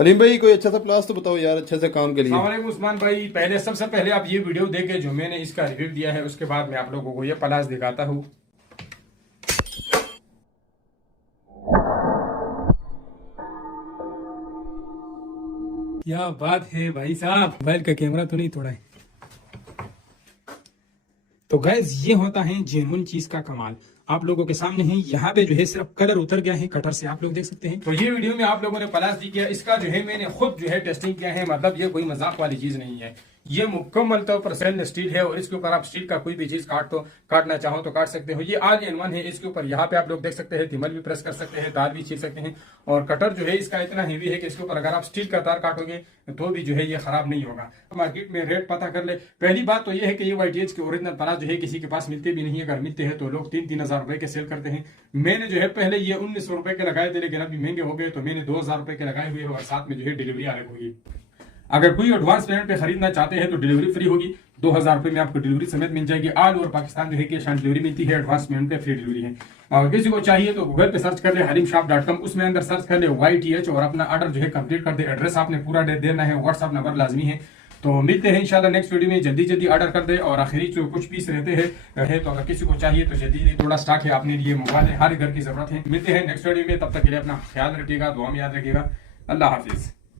अलीम भाई कोई अच्छा सा प्लास तो बताओ यार, अच्छे से काम के लिए। अस्सलाम वालेकुम उस्मान भाई, पहले सबसे पहले आप ये वीडियो देखे जो मैंने इसका रिव्यू दिया है, उसके बाद मैं आप लोगों को ये प्लास दिखाता हूँ। क्या बात है भाई साहब, मोबाइल का कैमरा तो नहीं तोड़ा है। तो गैस ये होता है जेन्युइन चीज का कमाल। आप लोगों के सामने है, यहाँ पे जो है सिर्फ कलर उतर गया है कटर से, आप लोग देख सकते हैं। तो ये वीडियो में आप लोगों ने प्लास दी किया, इसका जो है मैंने खुद जो है टेस्टिंग किया है, मतलब ये कोई मजाक वाली चीज नहीं है। ये मुकम्मल तौर पर स्टेनलेस स्टील है और इसके ऊपर आप स्टील का कोई भी चीज काटना चाहो तो काट सकते हो। ये ऑल इन वन है। इसके ऊपर यहाँ पे आप लोग देख सकते हैं थिमल भी प्रेस कर सकते हैं, तार भी छील सकते हैं। और कटर जो है इसका इतना हेवी है कि इसके ऊपर अगर आप स्टील का तार काटोगे तो भी जो है ये खराब नहीं होगा। मार्केट में रेट पता कर ले। पहली बात तो ये है कि ये वाईटीएच के ओरिजिनल प्लास जो है किसी के पास मिलते भी नहीं है, अगर मिलते हैं तो लोग 3-3 हजार रुपए के सेल करते हैं। मैंने जो है पहले ये 1900 रुपए के लगाए थे, लेकिन अभी महंगे हो गए तो मैंने 2000 रुपए के लगाए हुए और साथ में जो है डिलीवरी अलग होगी। अगर कोई एडवांस पेमेंट पे खरीदना चाहते हैं तो डिलीवरी फ्री होगी, 2000 रुपए में आपको डिलीवरी समेत मिल जाएगी। ऑल ओवर पाकिस्तान जो है कैश ऑन डिलीवरी मिलती है, एडवांस पेमेंट पे फ्री डिलीवरी है। और किसी को चाहिए तो गूगल पे सर्च कर ले halimshop.com, उसमें अंदर सर्च कर ले YTH और अपना ऑर्डर जो है कंप्लीट कर दे। एड्रेस आपने पूरा देना है, व्हाट्सअप नंबर लाजमी है। तो मिलते हैं इंशाल्लाह नेक्स्ट वीडियो में। जल्दी ऑर्डर कर दे। और आखिरी जो कुछ पीस रहते हैं तो अगर किसी को चाहिए तो जल्दी थोड़ा स्टॉक है आपने लिए मंगवा लें, हर घर की जरूरत है। मिलते हैं नेक्स्ट वीडियो में, तब तक के लिए अपना ख्याल रखिएगा, दुआ में याद रखिएगा। अल्लाह हाफिज।